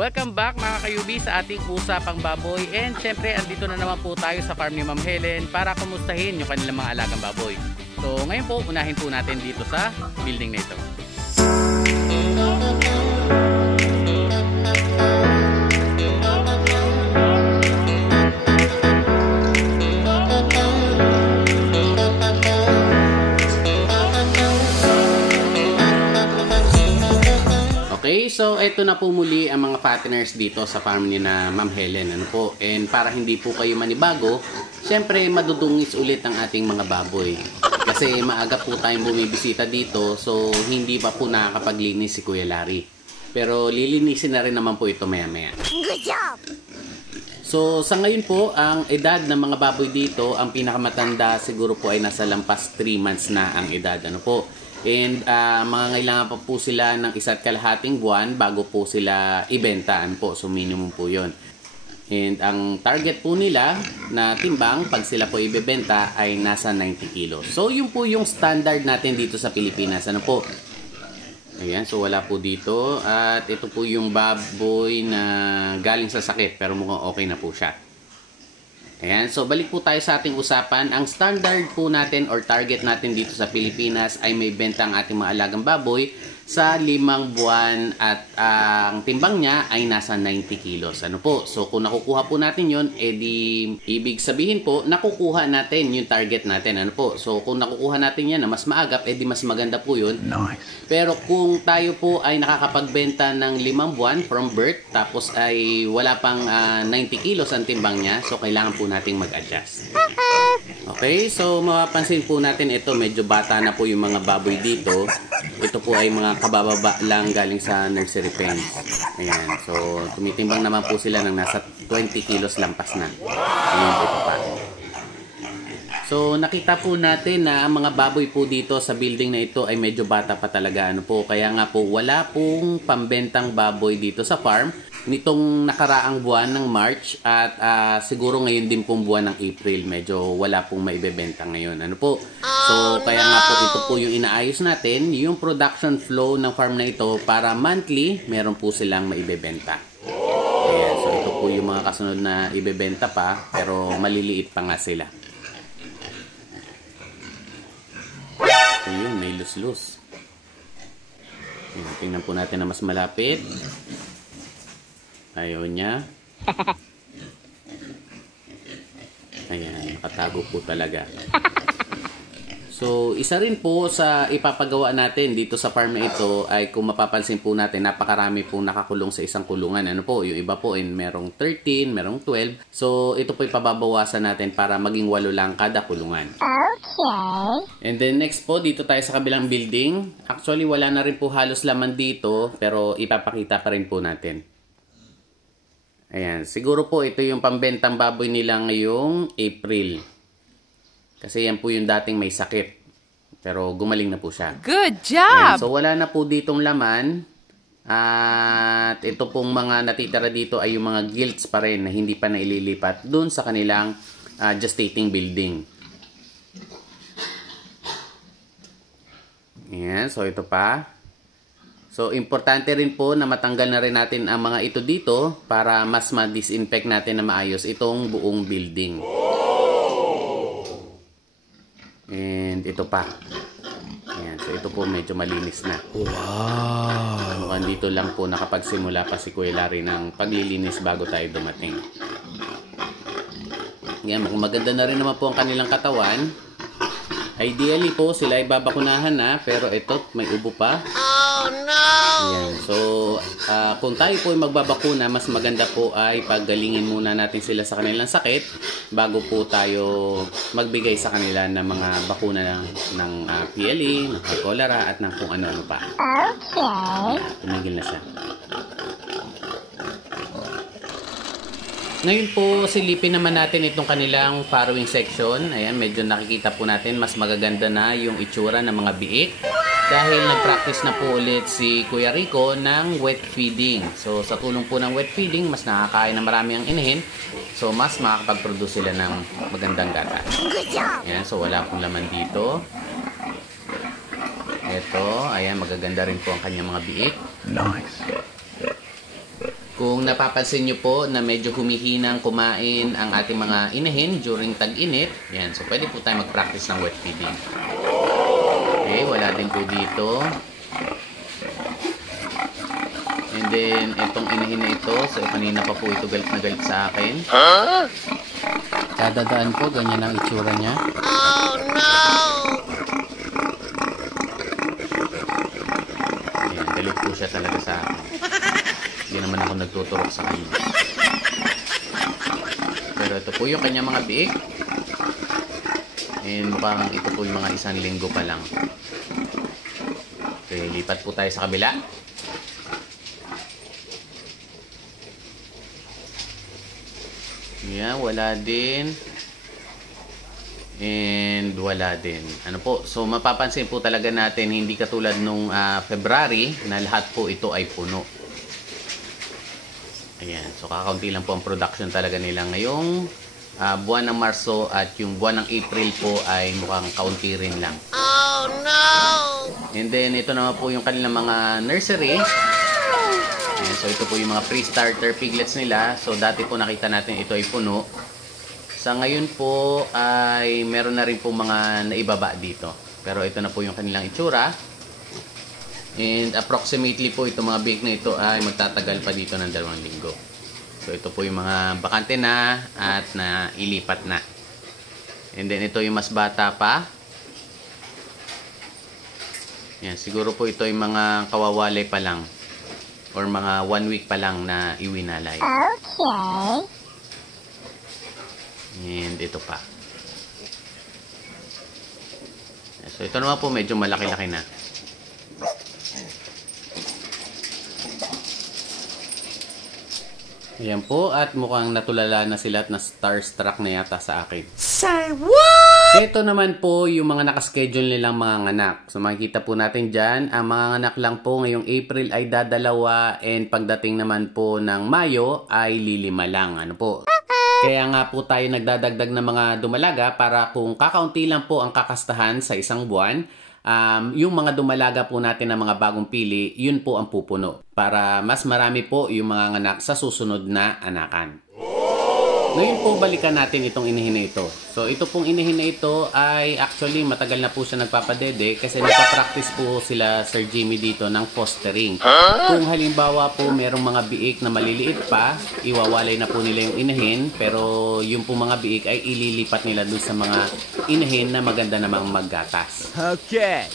Welcome back mga kayubi sa ating usapang baboy, and syempre andito na naman po tayo sa farm ni Ma'am Helen para kumustahin yung kanilang mga alagang baboy. So ngayon po, unahin po natin dito sa building na ito. Okay, so ito na po muli ang mga fatteners dito sa farm ni na Ma'am Helen. Ano po? And para hindi po kayo manibago, syempre madudungis ulit ang ating mga baboy. Kasi maaga po tayong bumibisita dito, so hindi pa po nakakapaglinis si Kuya Larry. Pero lilinisin na rin naman po ito maya-maya. Good job! So sa ngayon po, ang edad ng mga baboy dito, ang pinakamatanda siguro po ay nasa lampas 3 months na ang edad. Ano po? And mangangailangan pa po sila ng 1.5 buwan bago po sila ibentaan po. So minimum po yun. And ang target po nila na timbang pag sila po ibebenta ay nasa 90 kilos. So yun po yung standard natin dito sa Pilipinas. Ano po? Ayan, so wala po dito. At ito po yung baboy na galing sa sakit pero mukhang okay na po siya. Ayan, so balik po tayo sa ating usapan. Ang standard po natin or target natin dito sa Pilipinas ay may benta ang ating mga alagang baboy sa 5 buwan at ang timbang niya ay nasa 90 kilos. Ano po? So kung nakukuha po natin yun, edi ibig sabihin po, nakukuha natin yung target natin. Ano po? So kung nakukuha natin yan na mas maagap, edi mas maganda po yun. Nice. Pero kung tayo po ay nakakapagbenta ng 5 buwan from birth, tapos ay wala pang 90 kilos ang timbang niya, so kailangan po nating mag-adjust. Okay, so mapapansin po natin ito, medyo bata na po yung mga baboy dito. Ito po ay mga kabababa lang galing sa nursery pens. Ayan, so tumitimbang naman po sila ng nasa 20 kilos lampas na. Ayan po pa. So nakita po natin na ang mga baboy po dito sa building na ito ay medyo bata pa talaga. Ano po, kaya nga po wala pong pambentang baboy dito sa farm nitong nakaraang buwan ng March at siguro ngayon din pong buwan ng April. Medyo wala pong maibebenta ngayon. Ano po? So kaya nga po ito po yung inaayos natin, yung production flow ng farm na ito para monthly meron po silang maibebenta. Ayan, so ito po yung mga kasunod na ibebenta pa pero maliliit pa nga sila. Ayun, may lus-lus. Tingnan po natin na mas malapit. Ayaw niya. Ayan, nakatago po talaga. So, isa rin po sa ipapagawa natin dito sa farm na ito ay kung mapapansin po natin, napakarami po nakakulong sa isang kulungan. Ano po, yung iba po ay merong 13, merong 12. So, ito po ipababawasan natin para maging 8 lang kada kulungan. Okay. And then next po, dito tayo sa kabilang building. Actually, wala na rin po halos laman dito, pero ipapakita pa rin po natin. Ayan, siguro po ito yung pambentang baboy nila ngayong April. Kasi yan po yung dating may sakit. Pero gumaling na po siya. Good job! Ayan, so wala na po ditong laman. At ito pong mga natitira dito ay yung mga gilts pa rin na hindi pa naililipat dun sa kanilang gestating building. Ayan, so ito pa. So importante rin po na matanggal na rin natin ang mga ito dito para mas ma-disinfect natin na maayos itong buong building. And ito pa. Ayan, so ito po medyo malinis na. Wow! Mukhang dito lang po nakapagsimula pa si Kuya Larry ng paglilinis bago tayo dumating. Ayan, maganda na rin naman po ang kanilang katawan. Ideally po sila ay babakunahan na, pero ito may ubo pa. Oh no! Ayan, so kung tayo po ay magbabakuna, mas maganda po ay paggalingin muna natin sila sa kanilang sakit bago po tayo magbigay sa kanila ng mga bakuna ng PLE, ng cholera at ng kung ano-ano pa. Okay. Tumigil na siya. Ngayon po, silipin naman natin itong kanilang farrowing section. Ayan, medyo nakikita po natin mas magaganda na yung itsura ng mga biik. Dahil nag-practice na po ulit si Kuya Rico ng wet feeding. So, sa tulong po ng wet feeding, mas nakakain na marami ang inahin. So, mas makakapag-produce sila ng magandang gata. Ayan, so wala pong laman dito. Ito, ayan, magaganda rin po ang kanyang mga biik. Nice. Kung kung napapansin nyo po na medyo humihinang kumain ang ating mga inahin during tag-init, yan, so pwede po tayo mag-practice ng wet feeding. Okay, wala din po dito. And then, itong inahin na ito, so kanina pa po ito galit na galit sa akin. Kada daan po, ganyan ang itsura niya. Oh no! Ayan, galit po siya talaga sa akin. Hindi naman ako nagtuturok sa kanya. Pero ito po yung kanya mga biik. And mukhang ito po yung mga 1 linggo pa lang. Okay, lipat po tayo sa kabila. Yan, wala din. And wala din. Ano po? So mapapansin po talaga natin hindi katulad nung February na lahat po ito ay puno. Ayan. So kakaunti lang po ang production talaga nila ngayong buwan ng Marso at yung buwan ng April po ay mukhang kaunti rin lang. Oh no! And then ito naman po yung kanilang mga nursery. Ayan, so ito po yung mga pre-starter piglets nila. So dati po nakita natin ito ay puno. Sa ngayon po ay meron na rin po mga naibaba dito. Pero ito na po yung kanilang itsura. And approximately po itong mga bake na ito ay magtatagal pa dito ng 2 linggo. So ito po yung mga bakante na at na ilipat na. And then ito yung mas bata pa. Yan, siguro po ito yung mga kawawalay pa lang. Or mga 1 week pa lang na iwinalay. Okay. And ito pa. So ito naman po medyo malaki-laki na. Ayan po, at mukhang natulala na sila at na-starstruck na yata sa akin. Say what? Ito naman po yung mga nakaschedule nilang mga anak. So makikita po natin dyan, ang mga anak lang po ngayong April ay dadalawa and pagdating naman po ng Mayo ay lilima lang. Ano po? Kaya nga po tayo nagdadagdag ng mga dumalaga para kung kakaunti lang po ang kakastahan sa isang buwan, yung mga dumalaga po natin ng mga bagong pili, yun po ang pupuno. Para mas marami po yung mga anak sa susunod na anakan. Ngayon po balikan natin itong inahin na ito. So ito pong inahin na ito ay actually matagal na po siya nagpapadede kasi nagpa-practice po sila Sir Jimmy dito ng fostering. Kung halimbawa po merong mga biik na maliliit pa, iwawalay na po nila yung inahin, pero yung po mga biik ay ililipat nila dun sa mga inahin na maganda namang maggatas. Okay.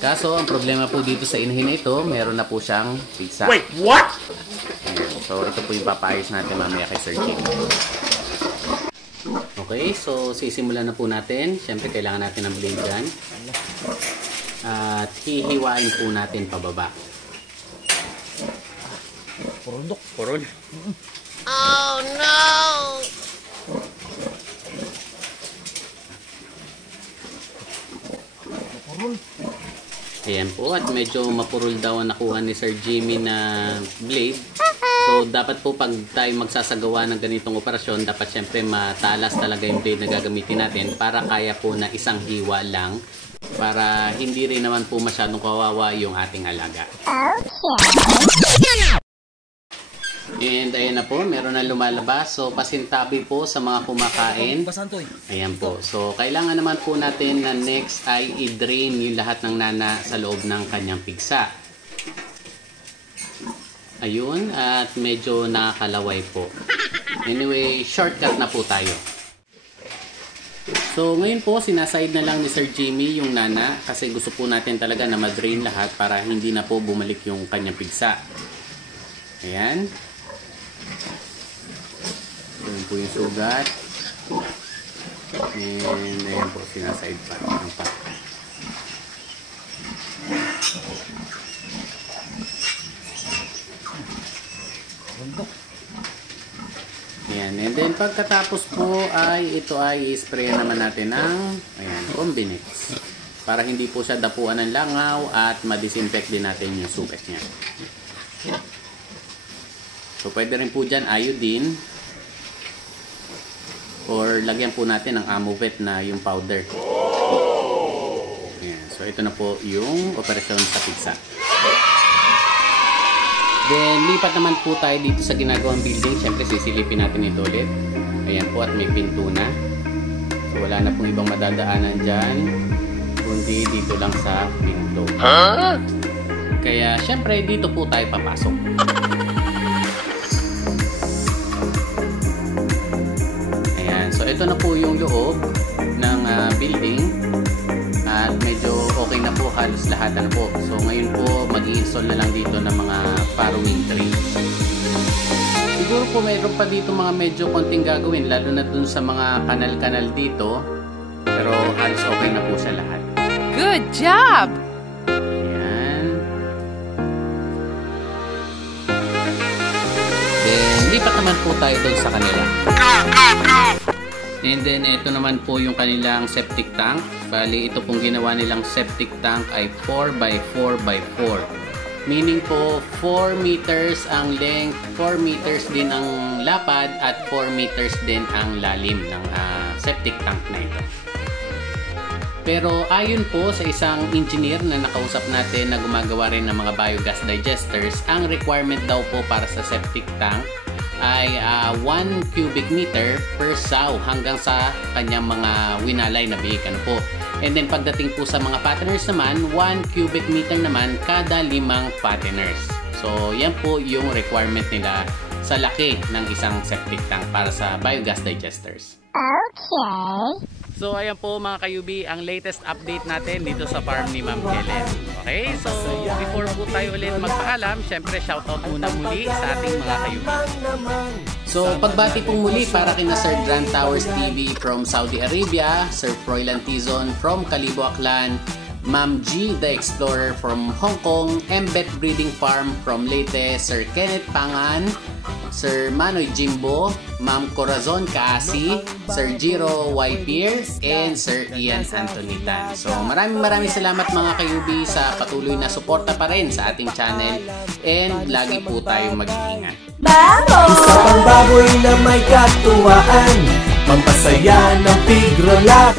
Kaso ang problema po dito sa inahin na ito, meron na po siyang pigsa. Wait, what? So ito po yung papaayos natin mamaya kay Sir Jimmy. Okay, so sisimulan na po natin. Siyempre kailangan natin ng blade gun. At hihiwain po natin pababa. Purundok. Purun. Oh no! Ayan po, at medyo mapurul daw ang nakuha ni Sir Jimmy na blade. So dapat po pag tayo magsasagawa ng ganitong operasyon, dapat syempre matalas talaga yung blade na gagamitin natin para kaya po na isang hiwa lang, para hindi rin naman po masyadong kawawa yung ating alaga. Okay. And ayan na po, meron na lumalabas. So pasintabi po sa mga kumakain. Ayan po. So kailangan naman po natin na next ay i-drain yung lahat ng nana sa loob ng kanyang pigsa. Ayun, at medyo nakakalaway po. Anyway, shortcut na po tayo. So ngayon po, sinaside na lang ni Sir Jimmy yung nana kasi gusto po natin talaga na ma-drain lahat para hindi na po bumalik yung kanyang pigsa. Ayan. Ayan po yung sugat. And ayan po, sinaside pa. Ayan pa. Ayan. And then pagkatapos po ay ito ay i-spray naman natin ng ayan, Combinex. Para hindi po siya dapuan ng langaw at ma-disinfect din natin yung sugat niya. So pwede rin po dyan iodine or lagyan po natin ng Amovet na yung powder. Ayan. So ito na po yung operasyon sa pigsa. Then, lipat naman po tayo dito sa ginagawang building. Siyempre, sisilipin natin ito ulit. Ayan po, at may pinto na. So, wala na pong ibang madadaanan dyan, kundi dito lang sa pinto. Kaya, siyempre, dito po tayo papasok. Ayan, so ito na po yung loob ng building. At medyo okay na po, halos lahat na po. So ngayon po mag-i-install na lang dito ng mga farrowing tray. Siguro po mayroon pa dito mga medyo konting gagawin, lalo na dun sa mga kanal-kanal dito. Pero halos okay na po sa lahat. Good job! Ayan. Then lipat naman po tayo dun sa kanila. And then, ito naman po yung kanilang septic tank. Bali, ito pong ginawa nilang septic tank ay 4x4x4. Meaning po, 4 meters ang length, 4 meters din ang lapad, at 4 meters din ang lalim ng septic tank na ito. Pero ayon po sa isang engineer na nakausap natin na gumagawa rin ng mga biogas digesters, ang requirement daw po para sa septic tank ay 1 cubic meter per sow hanggang sa kanyang mga winalay na biik. Ano po. And then pagdating po sa mga fatteners naman, 1 cubic meter naman kada 5 fatteners. So yan po yung requirement nila sa laki ng isang septic tank para sa biogas digesters. Okay. So ayan po mga kayubi, ang latest update natin dito sa farm ni Ma'am Helen. Okay, so before po tayo ulit magpaalam, syempre shoutout muna muli sa ating mga kayubi. So pagbati pong muli para kina Sir Grand Towers TV from Saudi Arabia, Sir Froilan Tizon from Kalibo Aklan, Ma'am G the Explorer from Hong Kong, Embet Breeding Farm from Leyte, Sir Kenneth Pangan, Sir Manoy Jimbo, Ma'am Corazon Kaasi, Sir Jiro Y. Pierce, and Sir Ian Antonitan. So maraming salamat mga kayubi sa patuloy na suporta pa rin sa ating channel, and lagi po tayong mag-iingat. Isa pang baboy na may katuwaan, pampasaya ng Pig Roll Up.